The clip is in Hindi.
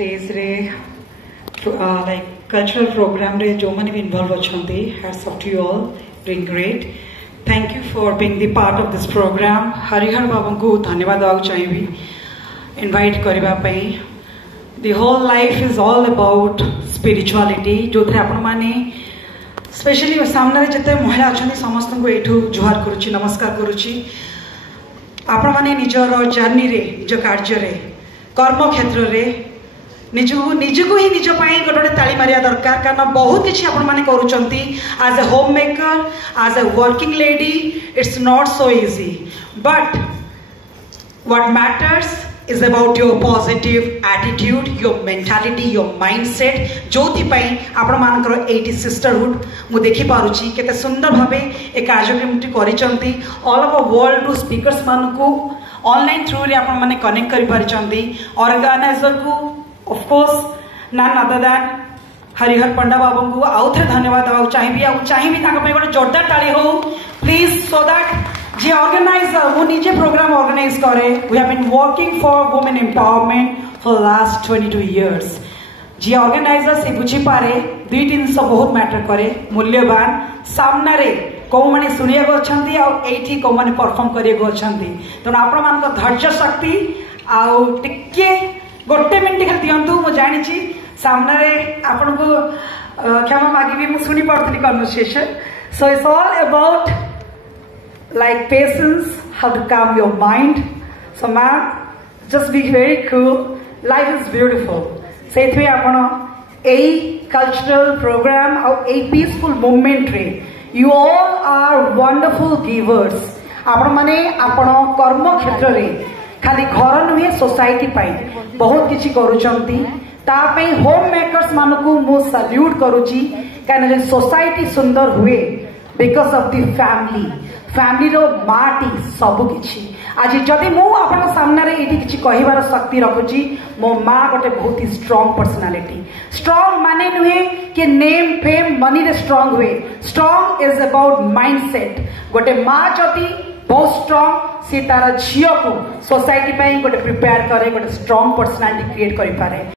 स्टेज रे लाइक कल्चरल प्रोग्राम रे जो मैंने भी इन्वॉल्व अच्छे hats off to you all doing great thank you for being the part of this programme Harihar babu को धन्यवाद देवाक चाहिए इनवाइट करने the whole life is all about spirituality जो थे आपण माने स्पेशली सामने जिते महिला अच्छा समस्त को यू जुहार करुच्ची नमस्कार करुच्ची आपण माने निजर जर्नी रे निज कार्य रे कर्म क्षेत्र रे निजको ही निज गोटे गोटे ताली मारिया दरकार कारण बहुत किसी आपण माने करूचंती as a homemaker as a working lady it's not so easy but what matters is about your positive attitude, your mentality, your mindset जो आपण मानकर 80 sisterhood मु देखि पारुची केते सुंदर भाबे ए कार्यक्रम करिसंती all over world to speakers मान को ऑनलाइन थ्रू रे आपण माने कनेक्ट करि पारिसंती ऑर्गेनाइजर को of course none other than Harihar Panda babu को आउ थे धन्यवाद देवा चाहिए गोटे जोरदार ताली हो please so that G organiser वो निजे प्रोग्राम ऑर्गेनाइज करे we have been working for women empowerment for last 22 years G organiser से बुझी पारे दुई जिन बहुत मैटर करे मूल्यवान सामने रे कौ मैंने शुणिया अच्छी आठी कौ मैंने परफॉर्म करिया तेणु आपण मान धैर्य शक्ति आउ टिके गोटे मिनिट खाली दिंतु मुझे जानी सामने रे आपण को क्षमा मागिबी मु सुनी Parthi conversation so it's all about like patience, how to calm your mind. So ma'am, just be very cool. Life is beautiful. Say thwe apan a cultural program or a peaceful moment re you all are wonderful givers. आपण माने आपण कर्म क्षेत्र रे खाली घर नुहे सोसाइटी पाई बहुत किछि करूचंती ता पे होम मेकर्स मानकू मु सल्यूट करूची कान सोसाइटी सुंदर हुए बिकॉज ऑफ द फैमिली रो माटी सबु किछि आज जदि मु आपन सामने रे एठी किछि कहिबार शक्ति रखुची मो मां गोटे बहुत ही स्ट्रांग पर्सनालिटी स्ट्रांग माने नुहे कि नेम फेम मनी रे स्ट्रांग हुए स्ट्रांग इज अबाउट माइंडसेट गोटे मां जदि बहुत स्ट्रांग सी तार झियो को सोसाइटी पई गोटे प्रिपेयर करे गोटे स्ट्रांग पर्सनालिटी क्रिएट करि पारे।